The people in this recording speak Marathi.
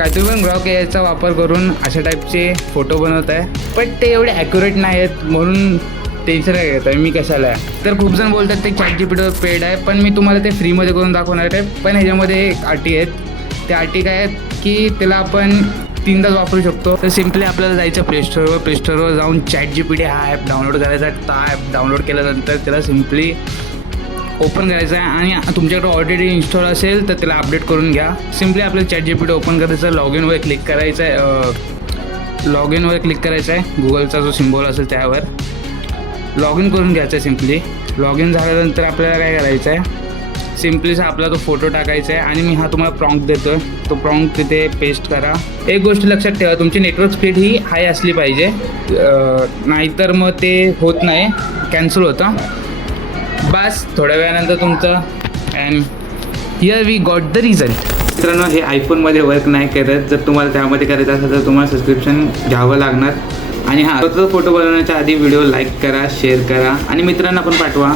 काहीतरी पण ग्रॉक याचा वापर करून अशा टाईपचे फोटो बनवत आहे, पण ते एवढे ॲक्युरेट नाही आहेत म्हणून टेन्शन काय घेत आहे मी कशाला आहे. तर खूप जण बोलतात ते ChatGPT पेड आहे, पण मी तुम्हाला ते फ्रीमध्ये करून दाखवणार आहे. पण ह्याच्यामध्ये एक अटी आहेत. त्या अटी काय आहेत की त्याला आपण 3दाच वापरू शकतो. तर सिम्पली आपल्याला जायचं प्लेस्टोरवर जाऊन ChatGPT हा ॲप डाउनलोड करायचा. हा ॲप डाउनलोड केल्यानंतर त्याला सिम्पली ओपन करायचं आहे आणि तुमच्याकडे ऑलरेडी इन्स्टॉल असेल तर त्याला अपडेट करून घ्या. सिम्पली आपल्याला ChatGPT ओपन करायचं, लॉगिनवर क्लिक करायचं आहे. लॉगिनवर क्लिक करायचं आहे, गुगलचा जो सिम्बॉल असेल त्यावर लॉग इन करून घ्यायचं आहे. सिम्पली लॉग इन झाल्यानंतर आपल्याला काय करायचं आहे, सिम्पलीचा आपला तो फोटो टाकायचा आहे आणि मी हा तुम्हाला प्रॉम्प्ट देतो आहे, तो प्रॉम्प्ट तिथे पेस्ट करा. एक गोष्ट लक्षात ठेवा, तुमची नेटवर्क स्पीड ही हाय असली पाहिजे, नाहीतर मग ते होत नाही, कॅन्सल होतं. बस थोड्या वेळानंतर तुमचं and here we got the result. मित्रांनो हे आयफोनमध्ये वर्क नाही करत. जर तुम्हाला त्यामध्ये करायचं असेल तर तुम्हाला सबस्क्रिप्शन घ्यावं लागणार. आणि हा फोटो बनवण्याच्या आधी व्हिडिओ लाईक करा, शेअर करा आणि मित्रांना पण पाठवा.